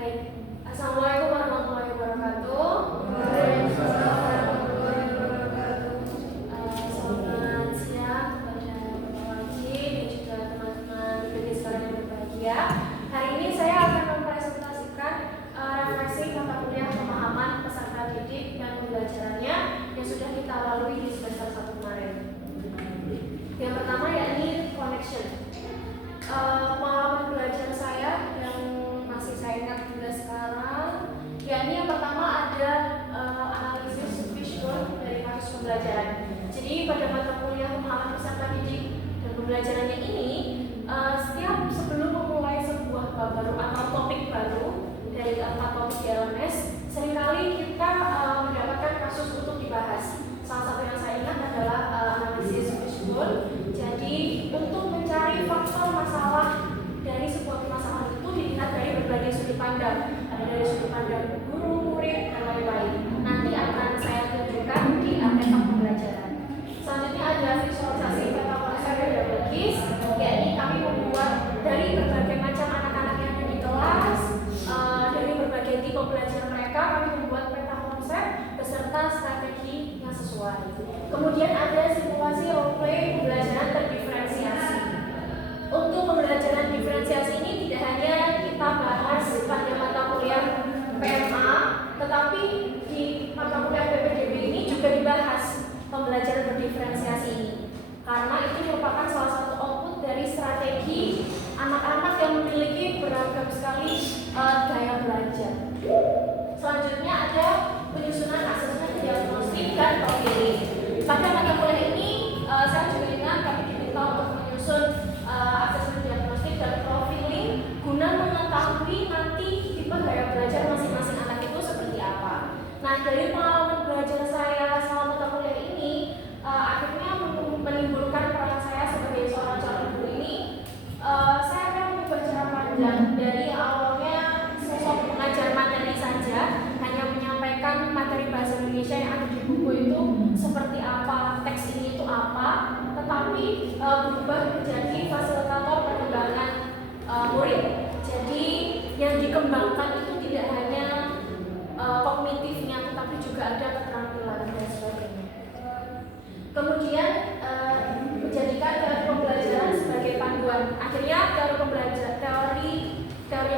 Baik, Assalamualaikum warahmatullahi wabarakatuh. Selamat siang kepada Bapak Wajib dan juga teman-teman pendidik sekalian yang berbahagia. Hari ini saya akan mempresentasikan refleksi mata kuliah pemahaman peserta didik dan pembelajarannya yang sudah kita lalui di semester 1 kemarin. Yang pertama yakni connection. Pengalaman belajar saya yang masih saya ingat hingga sekarang, yakni yang pertama ada analisis visual dari kasus pembelajaran. Jadi pada mata kuliah pemahaman peserta didik dan pembelajarannya ini, setiap sebelum memulai sebuah bab baru atau topik baru dari 4 topik di LMS, seringkali kita mendapatkan kasus untuk dibahas. Salah satu yang saya ingat adalah analisis visual. Jadi untuk mencari faktor masalah dari sebuah permasalahan itu dilihat dari berbagai sudut pandang. Ada dari sudut pandang guru, murid, dan lain-lain. Nanti akan saya tunjukkan di artefak pembelajaran. Selanjutnya ada visualisasi peta konsep pedagogis, yakni kami membuat dari berbagai macam anak-anak yang ada di kelas, dari berbagai tipe belajar mereka, kami membuat peta konsep beserta strategi yang sesuai. Kemudian ada simulasi role play pembelajaran terdiferensiasi. Untuk pembelajaran diferensiasi ini tidak hanya kita bahas pada mata kuliah PMA, tetapi di mata kuliah PPDB ini juga dibahas pembelajaran berdiferensiasi ini. Karena itu merupakan salah satu output dari strategi anak-anak yang memiliki beragam sekali gaya belajar. Selanjutnya ada penyusunan asesmen diagnostik dan profiling. Pada mata kuliah ini saya juga ingat kami diminta untuk menyusun asesmen diagnostik dan profiling guna mengetahui nanti tipe gaya belajar masing-masing anak itu seperti apa. Nah, dari pengalaman belajar saya selama mata kuliah ini, akhirnya menimbulkan peran saya sebagai seorang calon guru ini. Saya akan berbicara panjang dari awalnya sosok pengajar materi saja, hanya menyampaikan materi bahasa Indonesia yang ada di buku itu seperti apa, teks ini itu apa, tetapi berubah menjadi fasilitator perkembangan murid. Jadi yang dikembangkan itu tidak hanya kognitifnya, tetapi juga ada keterampilan dan sebagainya. Kemudian menjadikan teori pembelajaran sebagai panduan. Akhirnya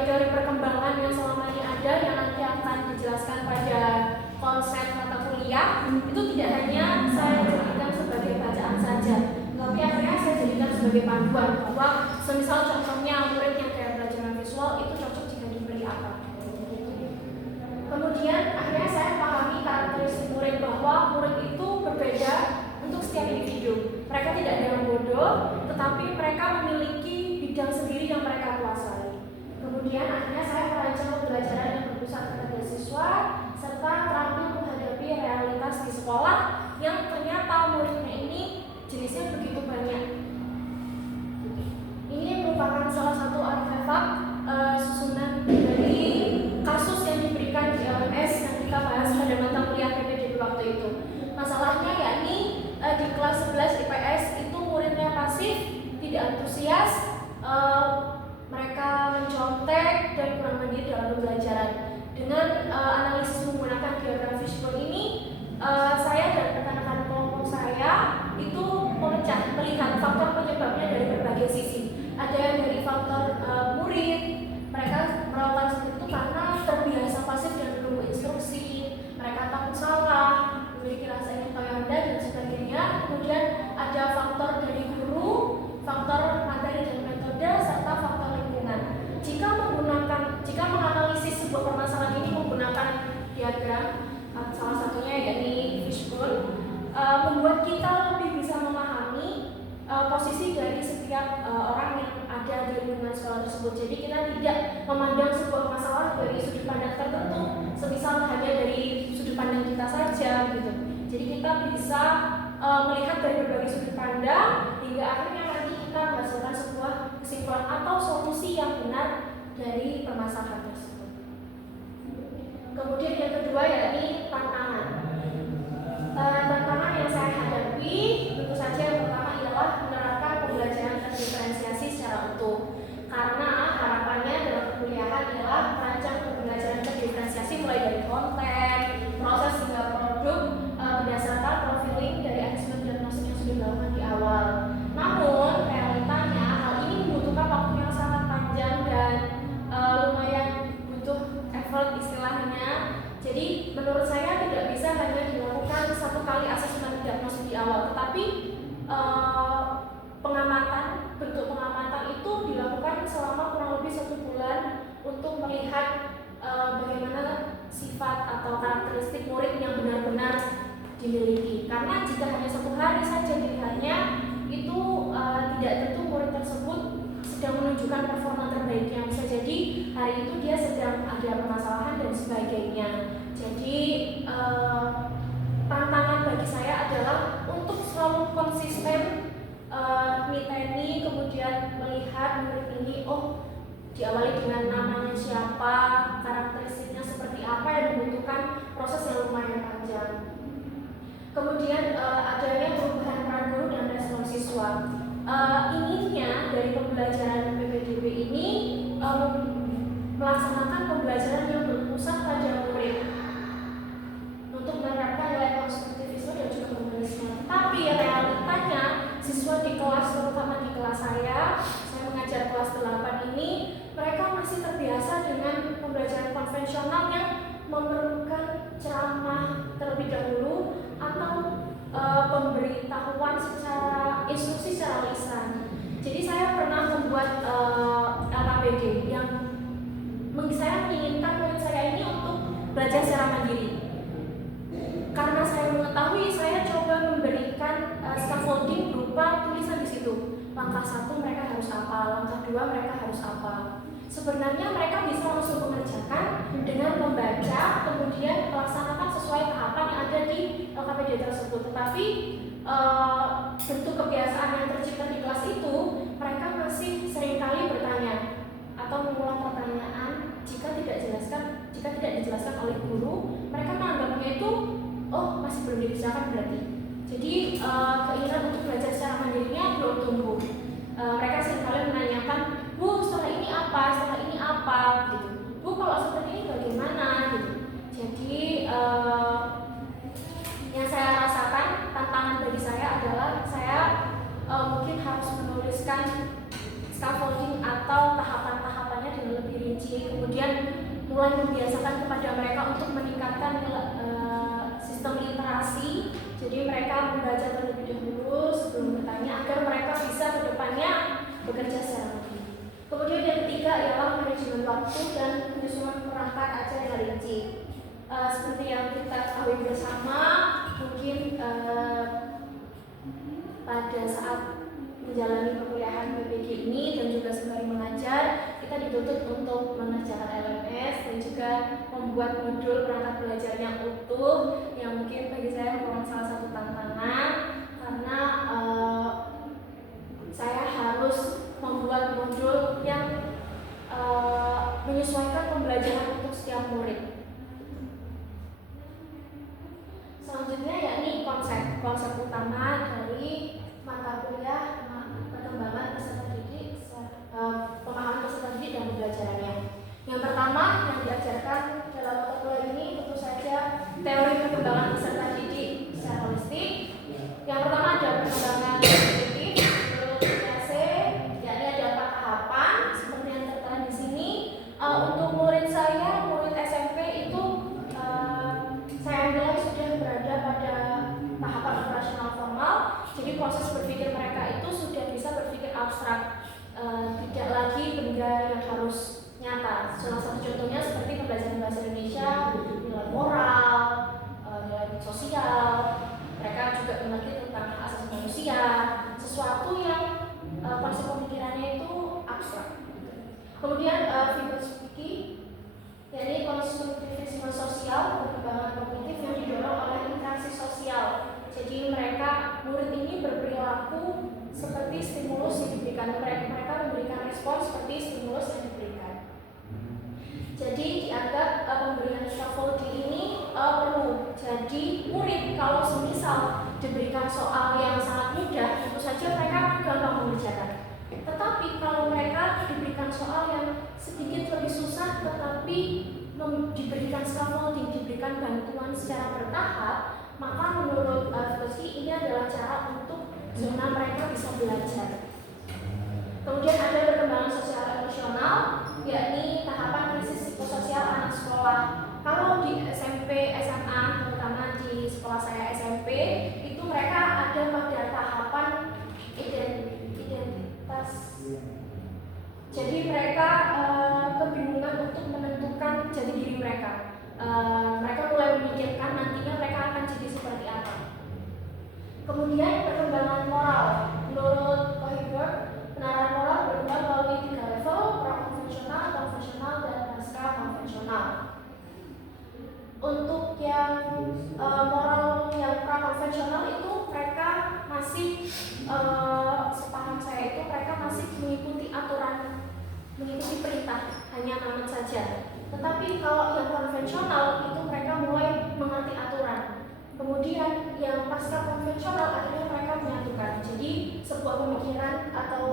teori perkembangan yang selama ini ada yang nanti akan dijelaskan pada konsep mata kuliah itu tidak hanya saya jadikan sebagai bacaan saja, tapi akhirnya saya jadikan sebagai panduan bahwa semisal contohnya murid yang gaya belajar visual itu cocok jika diberi apa. Kemudian akhirnya saya pahami karakteristik murid bahwa murid itu berbeda untuk setiap individu. Mereka tidak ada yang bodoh, tetapi mereka memiliki bidang sendiri yang mereka kuasai. Kemudian akhirnya saya merancang pembelajaran yang berpusat pada siswa serta terampil menghadapi realitas di sekolah yang ternyata muridnya ini jenisnya begitu banyak. Ini merupakan salah satu artefak susunan dari kasus yang diberikan di LMS yang kita bahas pada mata kuliah PPDB waktu itu. Masalahnya yakni di kelas 11 IPS itu muridnya pasif, tidak antusias, mereka mencontek dan kurang mandiri dalam pembelajaran. Dengan analisis menggunakan diagram visual ini, saya dan rekan-rekan kelompok saya itu melihat faktor penyebabnya dari berbagai sisi. Ada yang dari faktor murid, mereka melakukan seperti itu karena terbiasa pasif dan menunggu instruksi, mereka takut salah, memiliki rasa ingin tahu yang ada dan sebagainya. Kemudian ada faktor dari guru, faktor materi dan metode, serta faktor lingkungan. Jika menganalisis sebuah permasalahan ini menggunakan diagram, salah satunya yakni fishbowl, membuat kita lebih bisa memahami posisi dari setiap orang yang ada di lingkungan sekolah tersebut. Jadi kita tidak memandang sebuah masalah dari sudut pandang tertentu, semisal hanya dari sudut pandang kita saja gitu. Jadi kita bisa melihat dari berbagai sudut pandang hingga akhirnya nanti kita menghasilkan sebuah kesimpulan atau solusi yang benar dari permasalahan tersebut. Kemudian yang kedua yakni tantangan. Tantangan yang saya hadapi tentu saja yang pertama ialah menerapkan pembelajaran terdiferensiasi secara utuh. Karena harapannya dalam perkuliahan adalah merancang dimiliki. Karena jika hanya 1 hari saja pilihannya, itu tidak tentu murid tersebut sedang menunjukkan performa terbaiknya. Bisa jadi hari itu dia sedang ada permasalahan dan sebagainya. Jadi tantangan bagi saya adalah untuk selalu konsisten niteni, kemudian melihat murid ini, oh diawali dengan namanya siapa, karakteristiknya seperti apa yang membutuhkan proses yang lumayan panjang. Kemudian adanya perubahan peran guru dan respon siswa. Inginnya dari pembelajaran PPDB ini melaksanakan pembelajaran yang berpusat pada murid untuk menerapkan nilai konstruktivisme dan juga humanisme. Tapi realitanya siswa di kelas, terutama di kelas saya mengajar kelas 8 ini, mereka masih terbiasa dengan pembelajaran konvensional yang memerlukan ceramah terlebih dahulu atau pemberitahuan secara instruksi secara lisan. Jadi saya pernah membuat LKPD yang saya menginginkan murid saya ini untuk belajar secara mandiri. Karena saya mengetahui, saya coba memberikan scaffolding berupa tulisan di situ. Langkah 1 mereka harus apa, langkah 2 mereka harus apa. Sebenarnya mereka bisa langsung mengerjakan dengan membaca, kemudian melaksanakan sesuai tahapan yang ada di LKPD tersebut. Tetapi bentuk kebiasaan yang tercipta di kelas itu, mereka masih seringkali bertanya atau mengulang pertanyaan jika tidak dijelaskan oleh guru. Mereka menganggapnya itu, oh masih belum dibiasakan berarti. Jadi keinginan untuk belajar secara mandirinya belum tumbuh. Mereka seringkali menanyakan, Bu, setelah ini apa, gitu. Bu, kalau seperti ini bagaimana, gitu. Jadi yang saya rasakan tantangan bagi saya adalah saya mungkin harus menuliskan scaffolding atau tahapan-tahapannya dengan lebih rinci, kemudian mulai membiasakan kepada mereka untuk meningkatkan sistem literasi. Jadi mereka membaca terlebih dahulu sebelum bertanya agar mereka bisa ke depannya bekerja secara mandiri. Kemudian yang ketiga ialah manajemen waktu dan penyusunan perangkat ajar yang rinci. Seperti yang kita ketahui bersama, mungkin pada saat menjalani perkuliahan PPG ini dan juga sembari mengajar, kita dituntut untuk mengerjakan LMS dan juga membuat modul perangkat belajar yang utuh, yang mungkin bagi saya merupakan salah satu tantangan karena saya harus membuat modul yang menyesuaikan pembelajaran untuk setiap murid. Selanjutnya yakni konsep utama dari mata kuliah perkembangan peserta didik, pemahaman peserta didik dan pembelajarannya. Yang pertama yang diajarkan dalam mata kuliah ini tentu saja teori perkembangan peserta didik secara holistik. Yang pertama ada perkembangan kognitif, TC, yakni ada 4 tahapan seperti yang tertera di sini. Untuk murid saya, murid SMP itu saya nilai sudah berada pada tahapan operasional formal. Jadi proses berpikir mereka itu sudah bisa berpikir abstrak, tidak lagi benda yang harus nyata. Salah satu contohnya seperti pembelajaran bahasa Indonesia, nilai moral, nilai sosial. Mereka juga mengerti tentang hak asasi manusia, sesuatu yang konsep pemikirannya itu abstrak. Kemudian figure speaking, yakni konstruktivisme sosial, perkembangan kognitif yang didorong oleh interaksi sosial. Jadi murid ini berperilaku seperti stimulus yang diberikan. Mereka memberikan respon seperti stimulus yang diberikan. Jadi dianggap pemberian scaffolding ini perlu. Jadi murid kalau semisal diberikan soal yang sangat mudah, tentu saja mereka akan gampang mengerjakan. Tetapi kalau mereka diberikan soal yang sedikit lebih susah, tetapi diberikan scaffolding, diberikan bantuan secara bertahap, maka menurut Fitosi ini adalah cara untuk zona mereka bisa belajar. Kemudian ada perkembangan sosial emosional, yakni tahapan krisis psikososial anak sekolah. Kalau di SMP, SMA, terutama di sekolah saya SMP, itu mereka ada pada tahapan identitas. Jadi mereka kebingungan untuk menentukan jati diri mereka. Mereka mulai memikirkan nantinya mereka akan jadi seperti apa. Untuk yang moral yang prakonvensional itu mereka masih sepaham saya itu mereka masih mengikuti aturan, mengikuti perintah, hanya namen saja. Tetapi kalau yang konvensional itu mereka mulai mengerti aturan. Kemudian yang pasca konvensional akhirnya mereka menyatukan. Jadi sebuah pemikiran atau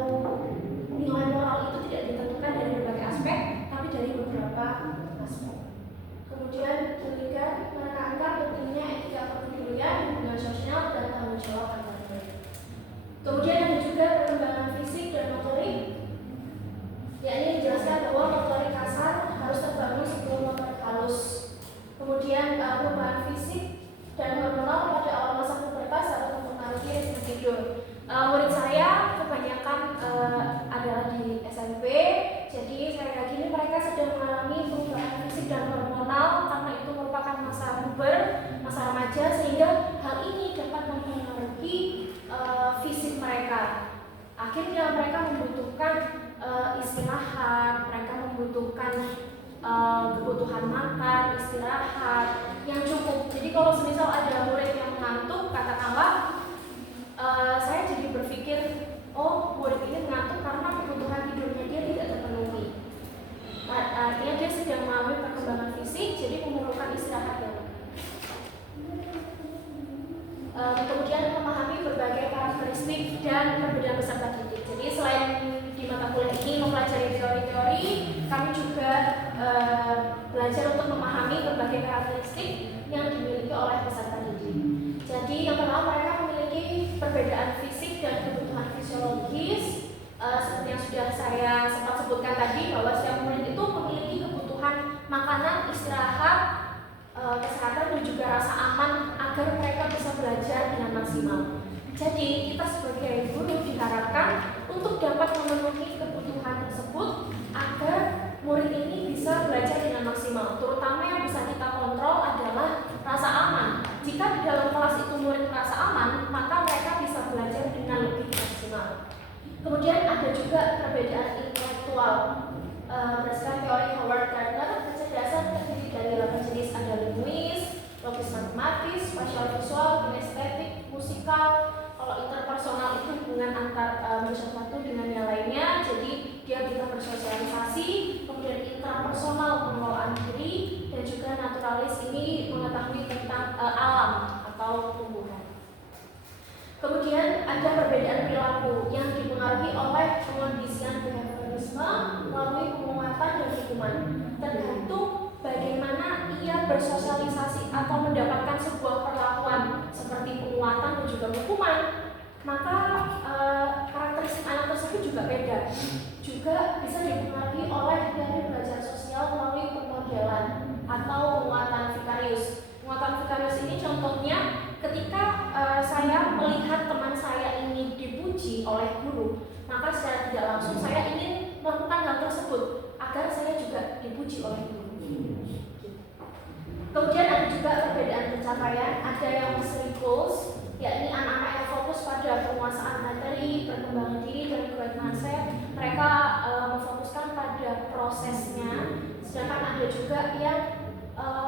nilai moral itu tidak ditentukan dari berbagai aspek, tapi dari beberapa aspek. Kemudian ketiga, menekankan pentingnya etika kepedulian, hubungan sosial, dan tanggung jawab antar manusia. Kemudian ada juga perkembangan fisik dan motorik, yakni menjelaskan bahwa motorik kasar harus terbangun sebelum motorik halus. Kemudian perubahan fisik dan hormonal pada awal masa pubertas dapat mempengaruhi ritme tidur. Murid saya kebanyakan adalah di SMP, jadi saya yakin ini mereka sedang mengalami perubahan fisik dan hormonal karena itu merupakan masa puber, masa remaja, sehingga hal ini dapat mempengaruhi fisik mereka. Akhirnya mereka membutuhkan istirahat, mereka membutuhkan kebutuhan makan, istirahat yang cukup. Jadi kalau semisal ada murid yang mengantuk, katakanlah saya jadi berpikir, oh murid ini mengantuk karena kebutuhan tidurnya dia tidak terpenuhi. Artinya dia sedang mengalami perkembangan fisik, jadi memerlukan istirahat yang kemudian memahami berbagai karakteristik dan perbedaan peserta didik. Jadi selain di mata kuliah ini mempelajari teori-teori, kami juga belajar untuk memahami berbagai karakteristik yang dimiliki oleh peserta didik. Jadi yang pertama mereka memiliki perbedaan fisik dan kebutuhan fisiologis. Seperti yang sudah saya sempat sebutkan tadi, bahwa setiap murid itu memiliki kebutuhan makanan, istirahat, kesehatan, dan juga rasa aman agar mereka bisa belajar dengan maksimal. Jadi kita sebagai guru diharapkan untuk dapat memenuhi kebutuhan tersebut agar murid ini bisa belajar dengan maksimal. Terutama yang bisa kita kontrol adalah rasa aman. Jika di dalam kelas itu murid merasa aman, maka mereka bisa belajar dengan lebih maksimal. Kemudian ada juga perbedaan intelektual. Berdasarkan teori Howard Gardner, kecerdasan terdiri dari 8 jenis, ada linguis, logis matematis, spasial visual, kinestetik, musikal. Kalau interpersonal itu hubungan antar manusia satu dengan yang lainnya, jadi dia bisa bersosialisasi. Kemudian intrapersonal, pengelolaan diri, dan juga naturalis ini mengetahui tentang alam atau tumbuhan. Kemudian ada perbedaan perilaku yang dipengaruhi oleh pengondisian behaviorisme melalui penguatan dan hukuman. Tergantung bagaimana ia bersosialisasi atau mendapatkan sebuah perlakuan seperti penguatan dan juga hukuman, maka karakteristik anak tersebut juga beda. Juga bisa dipengaruhi oleh dari belajar sosial melalui pemodelan atau penguatan vikarius. Penguatan vikarius ini contohnya ketika saya melihat teman saya ini dipuji oleh guru, maka secara tidak langsung saya ingin melakukan hal tersebut agar saya juga dipuji oleh guru. Kemudian ada juga perbedaan pencapaian, ada yang mastery goals, yakni anak-anak yang fokus pada penguasaan materi, perkembangan diri, dan growth mindset. Mereka memfokuskan pada prosesnya, sedangkan ada juga yang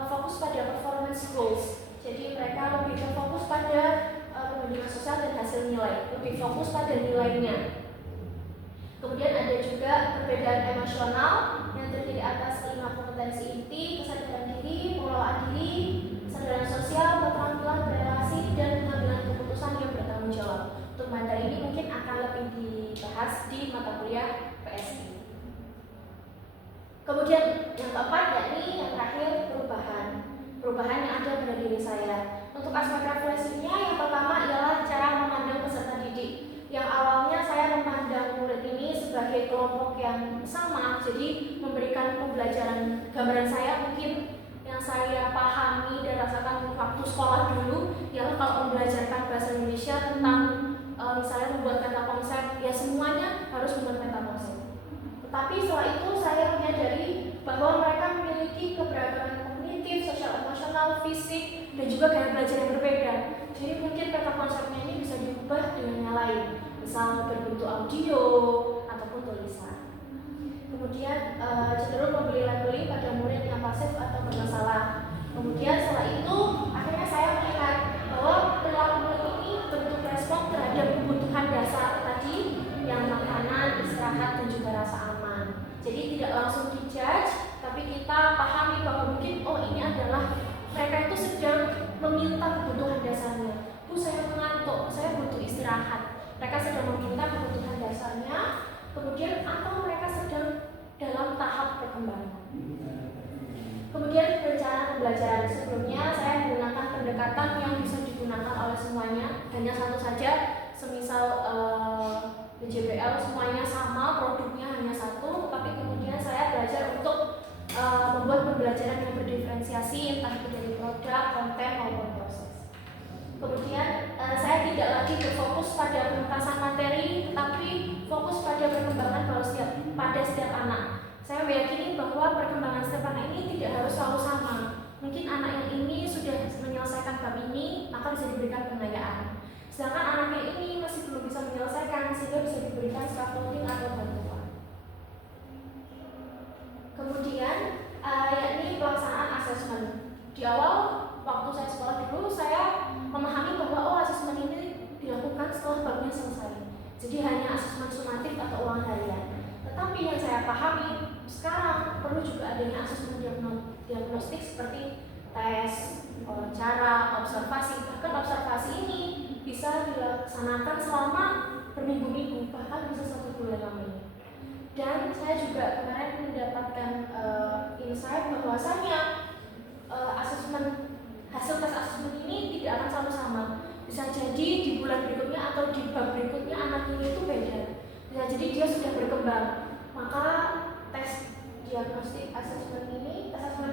fokus pada performance goals. Jadi mereka lebih fokus pada perbandingan sosial dan hasil nilai, lebih fokus pada nilainya. Kemudian ada juga perbedaan emosional yang terdiri atas 5 kompetensi inti: kesadaran diri, pengelolaan diri, kesadaran sosial, keterampilan berrelasi, dan pengambilan keputusan yang bertanggung jawab. Untuk materi ini mungkin akan lebih dibahas di mata kuliah PSI. Kemudian yang keempat, yakni yang terakhir, perubahan yang ada pada diri saya. Untuk aspek refleksinya, yang pertama ialah cara memandang peserta didik. Yang awalnya saya memandang murid ini sebagai kelompok yang sama, jadi memberikan pembelajaran. Gambaran saya mungkin yang saya pahami dan rasakan waktu sekolah dulu ialah kalau membelajarkan bahasa Indonesia tentang misalnya membuat kata konsep, ya semuanya harus membuat kata konsep. Tetapi setelah itu saya menyadari bahwa mereka memiliki keberagaman kognitif, sosial, emosional, fisik, dan juga gaya belajar yang berbeda. Jadi mungkin kata konsepnya ini bisa diubah dengan yang lain, misal berbentuk audio ataupun tulisan. Kemudian cenderung membeli labeli pada murid yang pasif atau bermasalah. Kemudian pahami bahwa mungkin ini adalah mereka itu sedang meminta kebutuhan dasarnya. Bu, saya mengantuk, saya butuh istirahat. Mereka sedang meminta kebutuhan dasarnya, kemudian atau mereka sedang dalam tahap perkembangan. Kemudian rencana pembelajaran sebelumnya saya menggunakan pendekatan yang bisa digunakan oleh semuanya, hanya satu saja, semisal BJBL semuanya sama, produknya hanya satu, tapi kemudian saya belajar untuk membuat pembelajaran yang berdiferensiasi, entah itu dari produk, konten maupun proses. Kemudian saya tidak lagi berfokus pada pengentasan materi, tetapi fokus pada perkembangan pada setiap anak. Saya meyakini bahwa perkembangan setiap anak ini tidak harus selalu sama. Mungkin anak yang ini sudah menyelesaikan bab ini, maka bisa diberikan pengayaan. Sedangkan anak yang ini masih belum bisa menyelesaikan, sehingga bisa diberikan scaffolding atau bantuan. Kemudian, yakni pelaksanaan asesmen. Di awal, waktu saya sekolah dulu, saya memahami bahwa asesmen ini dilakukan setelah babnya selesai. Jadi hanya asesmen sumatif atau ulangan harian. Tetapi yang saya pahami sekarang perlu juga adanya asesmen diagnostik seperti tes, wawancara, observasi. Bahkan observasi ini bisa dilaksanakan selama berminggu-minggu, bahkan bisa 1 bulan lamanya. Dan saya juga kemarin mendapatkan insight bahwasanya hasil tes asesmen ini tidak akan selalu sama. Bisa jadi di bulan berikutnya atau di bab berikutnya anak ini itu beda. Bisa jadi dia sudah berkembang. Maka tes diagnostik asesmen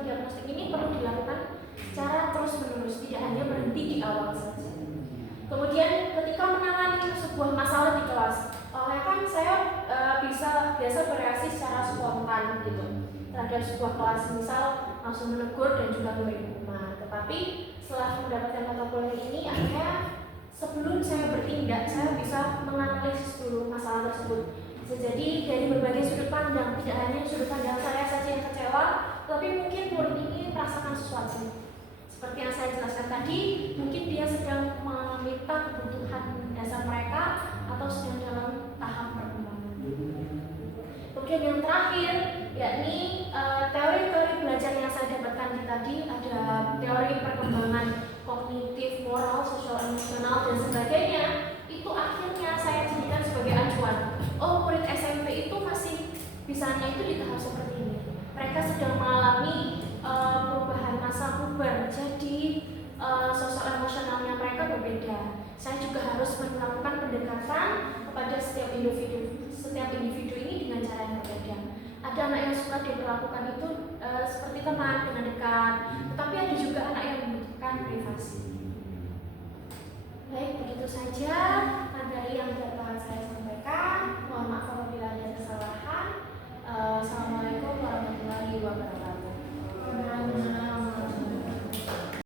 diagnostik ini perlu dilakukan secara terus-menerus, tidak hanya berhenti di awal saja. Kemudian ketika menangani sebuah masalah di kelas, kan saya biasa bereaksi secara spontan gitu terhadap sebuah kelas, misal langsung menegur dan juga memberi hukuman. Tetapi setelah mendapatkan mata kuliah ini, akhirnya sebelum saya bertindak, saya bisa menganalisis dulu masalah tersebut. Bisa jadi dari berbagai sudut pandang, tidak hanya sudut pandang saya saja yang kecewa, tapi mungkin murid ini merasakan sesuatu. Seperti yang saya jelaskan tadi, mungkin dia sedang meminta kebutuhan dasar mereka atau sedang dalam tahap perkembangan. Kemudian yang terakhir, yakni teori-teori belajar yang saya dapatkan tadi, ada teori perkembangan kognitif, moral, sosial, emosional, dan sebagainya. Itu akhirnya saya jadikan sebagai acuan. Murid SMP itu masih bisanya itu di tahap seperti ini. Mereka sedang mengalami perubahan masa puber, jadi sosial emosionalnya mereka berbeda. Saya juga harus melakukan pendekatan kepada setiap individu ini dengan cara yang berbeda. Ada anak yang suka diperlakukan itu seperti teman dengan dekat, tetapi ada juga anak yang membutuhkan privasi. Baik, begitu saja